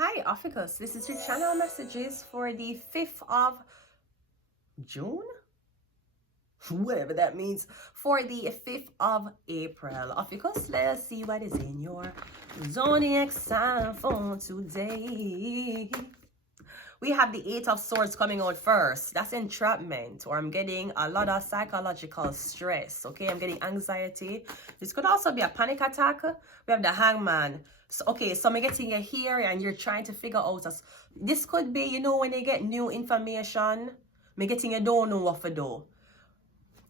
Hi, OPHIUCHUS. This is your channel messages for the 5th of June? Whatever that means. For the 5th of April. OPHIUCHUS, let's see what is in your zodiac sign for today. We have the 8 of Swords coming out first. That's entrapment, or I'm getting a lot of psychological stress. Okay, I'm getting anxiety. This could also be a panic attack. We have the Hangman. So, okay, so I'm getting you here and you're trying to figure out this could be, you know, when you get new information, me getting you don't know what to do.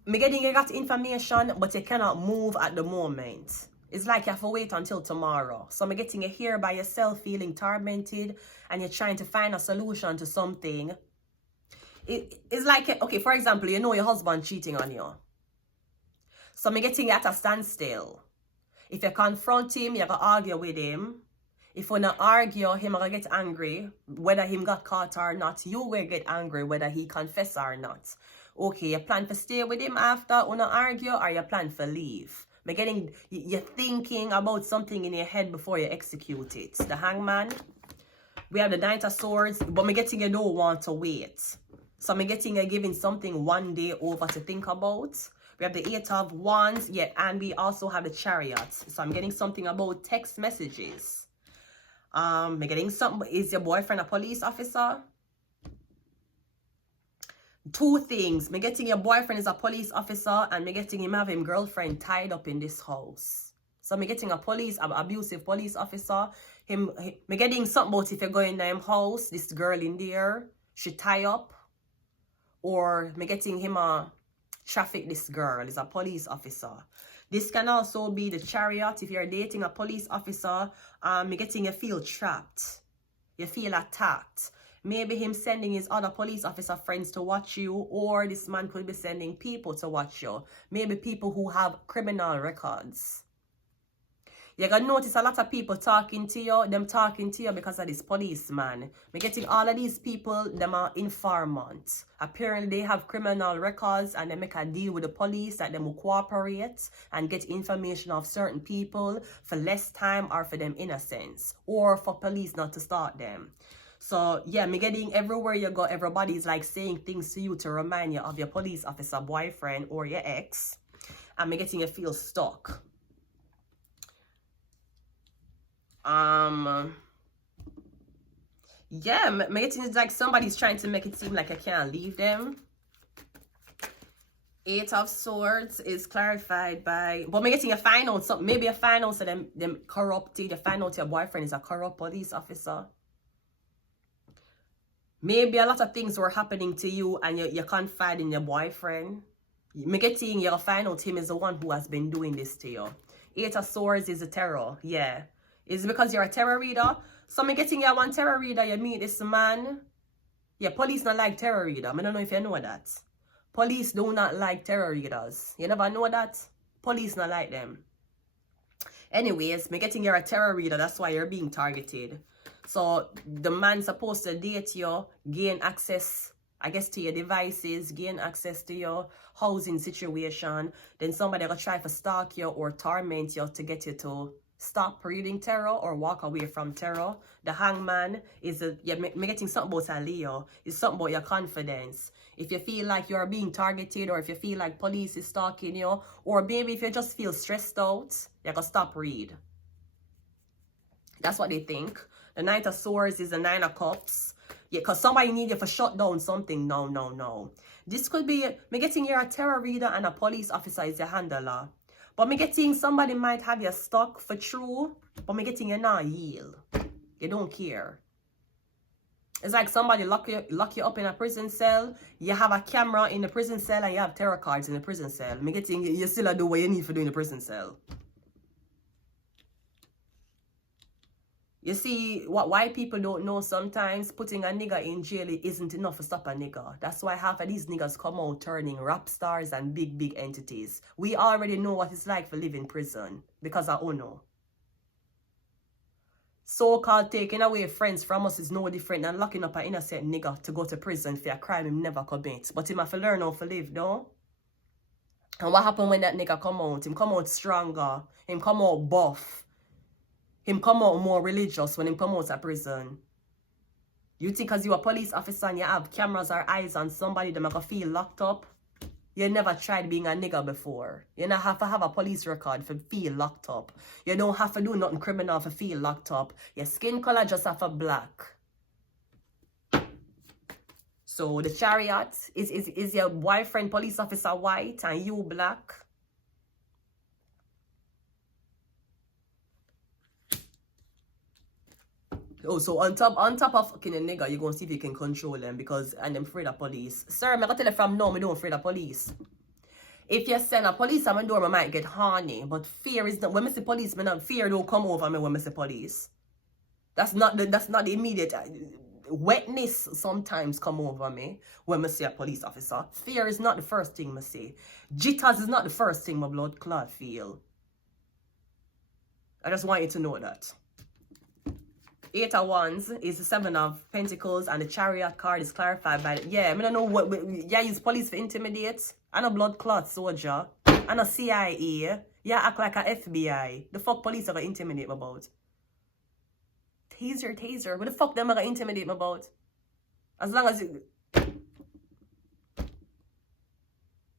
Me getting you got information, but you cannot move at the moment. It's like you have to wait until tomorrow. So I'm getting you here by yourself feeling tormented and you're trying to find a solution to something. It's like, okay, for example, you know your husband cheating on you. So I'm getting you at a standstill. If you confront him, you're going to argue with him. If you not argue, him going to get angry. Whether him got caught or not, you will get angry whether he confess or not. Okay, you plan to stay with him after you not argue, or you plan to leave. You're thinking about something in your head before you execute it. The Hangman. We have the Knight of Swords, but I'm getting you don't want to wait. So I'm getting you giving something one day over to think about. We have the 8 of Wands, yeah, and we also have the Chariot. So I'm getting something about text messages. I'm getting something. Is your boyfriend a police officer? Two things. Me getting your boyfriend is a police officer, and me getting him have him girlfriend tied up in this house. So me getting a abusive police officer. Me getting something about if you're going to him house, this girl in there, she tie up. Or me getting him a traffic this girl is a police officer. This can also be the Chariot. If you're dating a police officer, me getting you feel trapped. You feel attacked. Maybe him sending his other police officer friends to watch you, or this man could be sending people to watch you. Maybe people who have criminal records. You're going to notice a lot of people talking to you. Them talking to you because of this policeman. We're getting all of these people, them are informants. Apparently they have criminal records and they make a deal with the police that they will cooperate and get information of certain people for less time or for them innocence. Or for police not to start them. So, yeah, me getting everywhere you go, everybody's like saying things to you to remind you of your police officer boyfriend or your ex. And me getting you feel stuck. Yeah, me getting it like somebody's trying to make it seem like I can't leave them. 8 of Swords is clarified by, but me getting a find out something. Maybe a find out so them corrupted. You find out your boyfriend is a corrupt police officer. Maybe a lot of things were happening to you and you confide in your boyfriend. Me getting you'll find out him is the one who has been doing this to you. 8 of Swords is a terror. Yeah. It's because you're a tarot reader. So me getting you one tarot reader, you meet this man. Yeah, police not like tarot reader. I don't know if you know that. Police do not like tarot readers. You never know that? Police not like them. Anyways, me getting you're a tarot reader. That's why you're being targeted. So the man's supposed to date you, gain access, I guess, to your devices, gain access to your housing situation. Then somebody will try to stalk you or torment you to get you to stop reading tarot or walk away from tarot. The Hangman is me getting something about a Leo. It's something about your confidence. If you feel like you're being targeted, or if you feel like police is stalking you, or maybe if you just feel stressed out, you can stop read. That's what they think. The Knight of Swords is the 9 of Cups. Yeah, because somebody needs you to shut down something. No. This could be me getting you're a tarot reader and a police officer is your handler. But me getting somebody might have you stuck for true, but me getting you not yield. You don't care. It's like somebody lock you up in a prison cell. You have a camera in the prison cell and you have tarot cards in the prison cell. Me getting you still do what you need for doing the prison cell. You see, why people don't know sometimes putting a nigga in jail isn't enough to stop a nigga. That's why half of these niggas come out turning rap stars and big entities. We already know what it's like to live in prison because of Ono. So-called taking away friends from us is no different than locking up an innocent nigga to go to prison for a crime he never commit. But him have to learn how to live, no? And what happened when that nigga come out? Him come out stronger. Him come out buff. Him come out more religious when him come out of prison. You think as you a police officer and you have cameras or eyes on somebody that make you feel locked up? You never tried being a nigga before. You don't have to have a police record for feel locked up. You don't have to do nothing criminal for feel locked up. Your skin color just have a black. So the Chariot, is your boyfriend police officer white and you black? Oh, so on top of fucking a nigga, you're gonna see if you can control them because and them afraid of police. Sir, I'm gonna tell you from now, I don't afraid of police. If you send a police at my door, I might get horny. But fear is not when I see police, fear don't come over me when I see police. That's not the immediate wetness sometimes come over me when I see a police officer. Fear is not the first thing I see. Jitters is not the first thing my blood clot feel. I just want you to know that. 8 of Wands is the 7 of Pentacles, and the Chariot card is clarified by I don't know what use police for intimidate. I'm a blood clot soldier. I'm a CIA. Act like a FBI. The fuck police are gonna intimidate me about? Taser. What the fuck them are gonna intimidate me about? As long as you...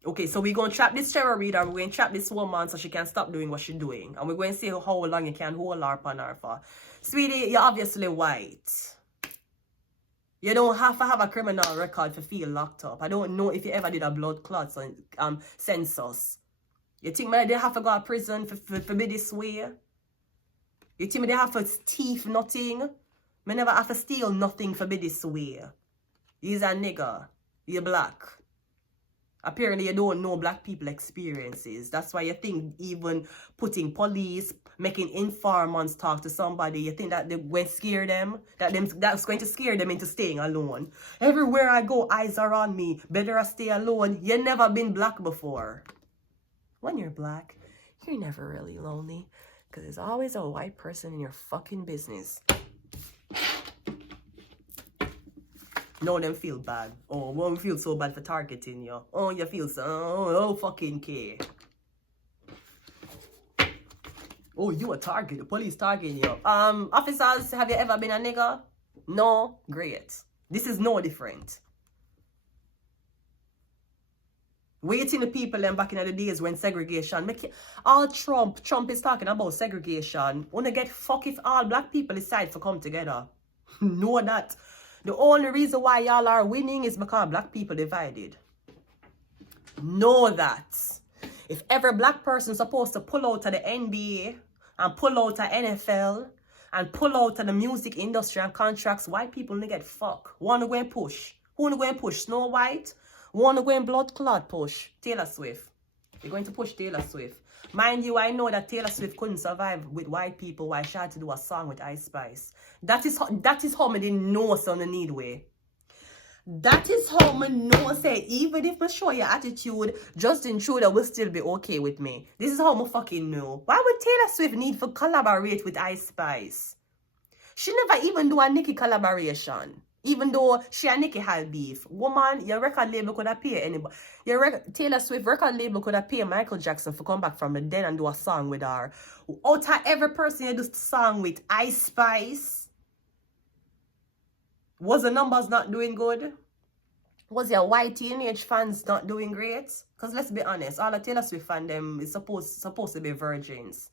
Okay, so we're going to trap this tarot reader. We're going to trap this woman so she can stop doing what she's doing. And we're going to see how long you can hold her upon her for. Sweetie, you're obviously white. You don't have to have a criminal record to feel locked up. I don't know if you ever did a blood clot census. You think they have to go to prison for be this way? You think they have to thief nothing? I never have to steal nothing for be this way. You're a nigga. You're black. Apparently, you don't know black people experiences. That's why you think even putting police, making informants talk to somebody, you think that they will scare them? That's going to scare them into staying alone. Everywhere I go, eyes are on me. Better I stay alone. You never been black before. When you're black, you're never really lonely. Because there's always a white person in your fucking business. No, them feel bad. Oh, one feel so bad for targeting you. Oh, you feel so, oh fucking care. Oh, you a target. The police targeting you. Officers, have you ever been a nigga? No? Great. This is no different. Waiting the people then back in the days when segregation. All Trump is talking about segregation. Wanna get fuck if all black people decide to come together. Know that. The only reason why y'all are winning is because black people divided. Know that. If every black person is supposed to pull out of the NBA and pull out of NFL and pull out of the music industry and contracts, white people need to get fuck. Wanna go and push? Who wanna go and push? Snow White? Wanna go and blood clot push? Taylor Swift. You're going to push Taylor Swift. Mind you, I know that Taylor Swift couldn't survive with white people while she had to do a song with Ice Spice. That is how me didn't know so on the need way. That is how me know say even if I show your attitude, Justin Trudeau will still be okay with me. This is how me fucking know. Why would Taylor Swift need to collaborate with Ice Spice? She never even do a Nicki collaboration. Even though she and Nicki had beef. Woman, your record label could have paid anybody. Taylor Swift record label could have paid Michael Jackson for come back from the dead and do a song with her. Out of every person you do the song with, Ice Spice. Was the numbers not doing good? Was your white teenage fans not doing great? Because let's be honest, all the Taylor Swift fan them is supposed to be virgins.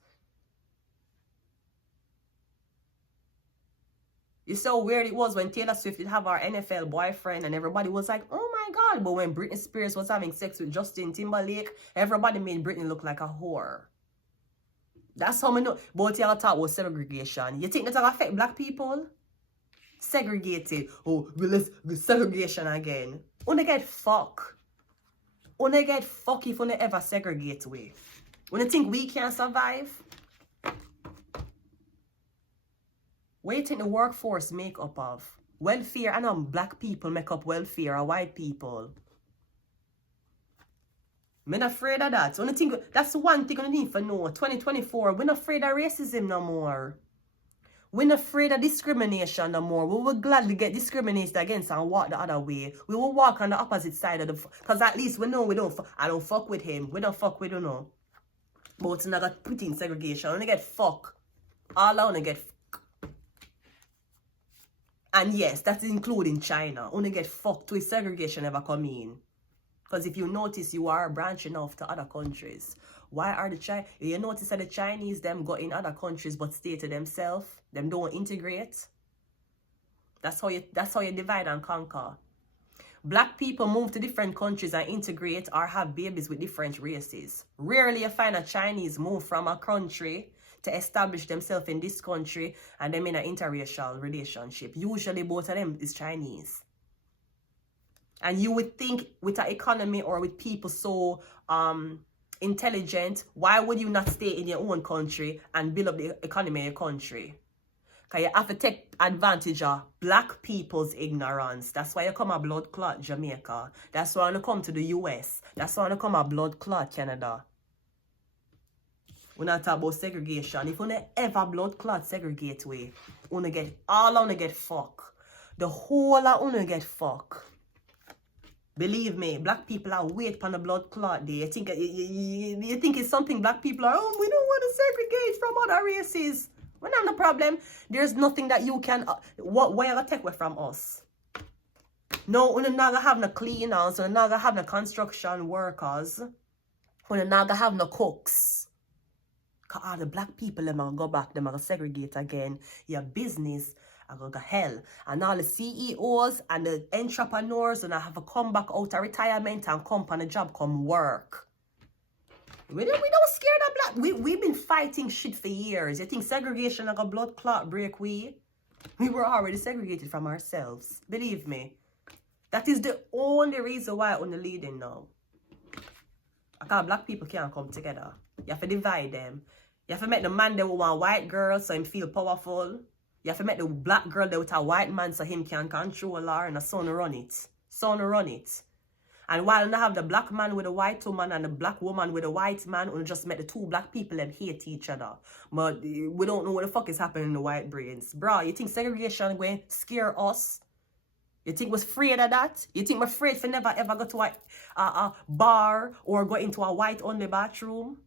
You saw how weird it was when Taylor Swift did have her NFL boyfriend and everybody was like, oh my God. But when Britney Spears was having sex with Justin Timberlake, everybody made Britney look like a whore. That's how I know. But y'all talk about segregation. You think that'll affect black people? Segregated. Oh, let's segregation again. Wanna get fuck. Wanna get fuck if wanna ever segregate we. Wanna think we can survive? What do you think the workforce make up of? Welfare, I know black people make up welfare or white people. I'm not afraid of that. So that's the one thing I need to know. 2024, we're not afraid of racism no more. We're not afraid of discrimination no more. We will gladly get discriminated against and walk the other way. We will walk on the opposite side of the... Because at least we know I don't fuck with him. We don't fuck with you know. But it's not put in segregation. I only get fuck. All I wanna get and yes, that's including China. Only get fucked with segregation ever come in. Because if you notice, you are branching off to other countries. Why are the Chinese? You notice that the Chinese, them go in other countries but stay to themselves. Them don't integrate. That's how you divide and conquer. Black people move to different countries and integrate or have babies with different races. Rarely you find a Chinese move from a country to establish themselves in this country and them in an interracial relationship. Usually both of them is Chinese. And you would think with an economy or with people so intelligent, why would you not stay in your own country and build up the economy of your country? Because you have to take advantage of black people's ignorance. That's why you come a blood clot Jamaica. That's why you come to the US. That's why you come a blood clot Canada. We're not talking about segregation. If you ever blood clot segregate way, all get fuck. The whole of get fuck. Believe me, black people are wait for the blood clot day. You think it's something black people are, oh, we don't want to segregate from other races. We're not the problem. There's nothing that you can, where you take away from us. No, we're not gonna have no cleaners, we're not gonna have no construction workers, we're not gonna have no cooks. Because all the black people, them are gonna go back, them are gonna segregate again. Your business are gonna go hell. And all the CEOs and the entrepreneurs and I have to come back out of retirement and come on a job, come work. We don't scare the black. We've been fighting shit for years. You think segregation like a blood clot break we were already segregated from ourselves. Believe me. That is the only reason why I'm leading now. Because black people can't come together. You have to divide them. You have to make the man that want a white girl so him feel powerful. You have to make the black girl that with a white man so him can control her and the son run it. Son run it. And while you have the black man with a white woman and the black woman with a white man, we just make the two black people them hate each other. But we don't know what the fuck is happening in the white brains. Bro, you think segregation going to scare us? You think we're afraid of that? You think we're afraid for never ever go to a bar or go into a white only bathroom?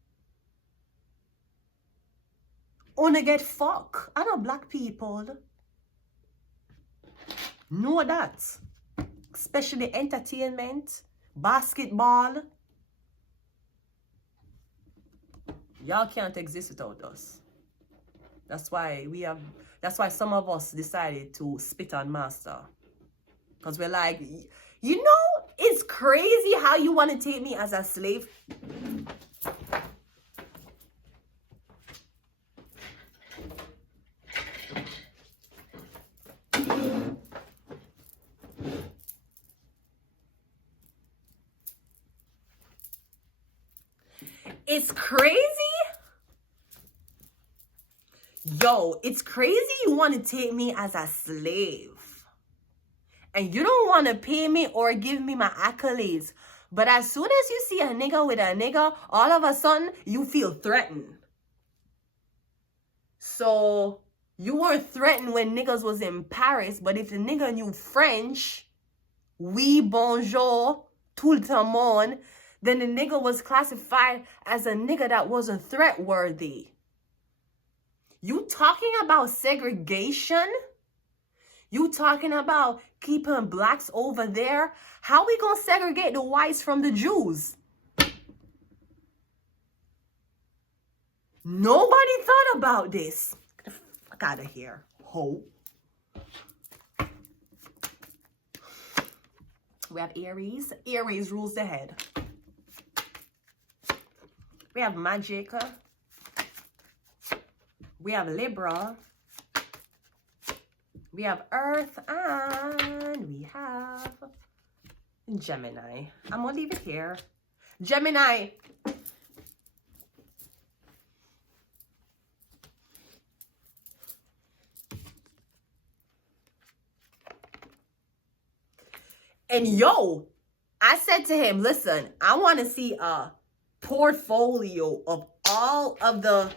Only get fuck. I know black people. Know that. Especially entertainment. Basketball. Y'all can't exist without us. That's why some of us decided to spit on master. Because we're like, you know, it's crazy how you want to take me as a slave. It's crazy. Yo, it's crazy you want to take me as a slave. And you don't want to pay me or give me my accolades. But as soon as you see a nigga with a nigga, all of a sudden, you feel threatened. So, you weren't threatened when niggas was in Paris. But if the nigga knew French, oui, bonjour, tout le monde, then the nigga was classified as a nigga that wasn't threat worthy. You talking about segregation? You talking about keeping blacks over there? How we gonna segregate the whites from the Jews? Nobody thought about this. Get the fuck out of here, ho. We have Aries. Aries rules the head. We have Magic. We have Libra. We have Earth. And we have Gemini. I'm going to leave it here. Gemini. And yo, I said to him, listen, I want to see a portfolio of all of the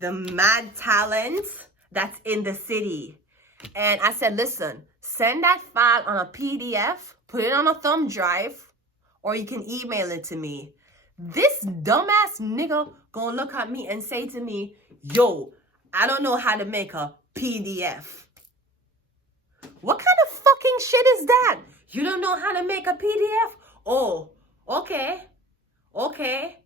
mad talent that's in the city. And I said, listen, send that file on a PDF, put it on a thumb drive, or you can email it to me. This dumbass nigga gonna look at me and say to me, yo, I don't know how to make a PDF. What kind of fucking shit is that? You don't know how to make a PDF? Oh, okay. Okay.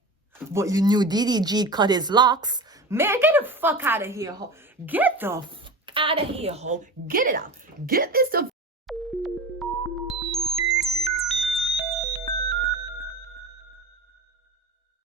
But you knew DDG cut his locks. Man, get the fuck out of here, ho. Get the fuck out of here, ho. Get it out. Get this the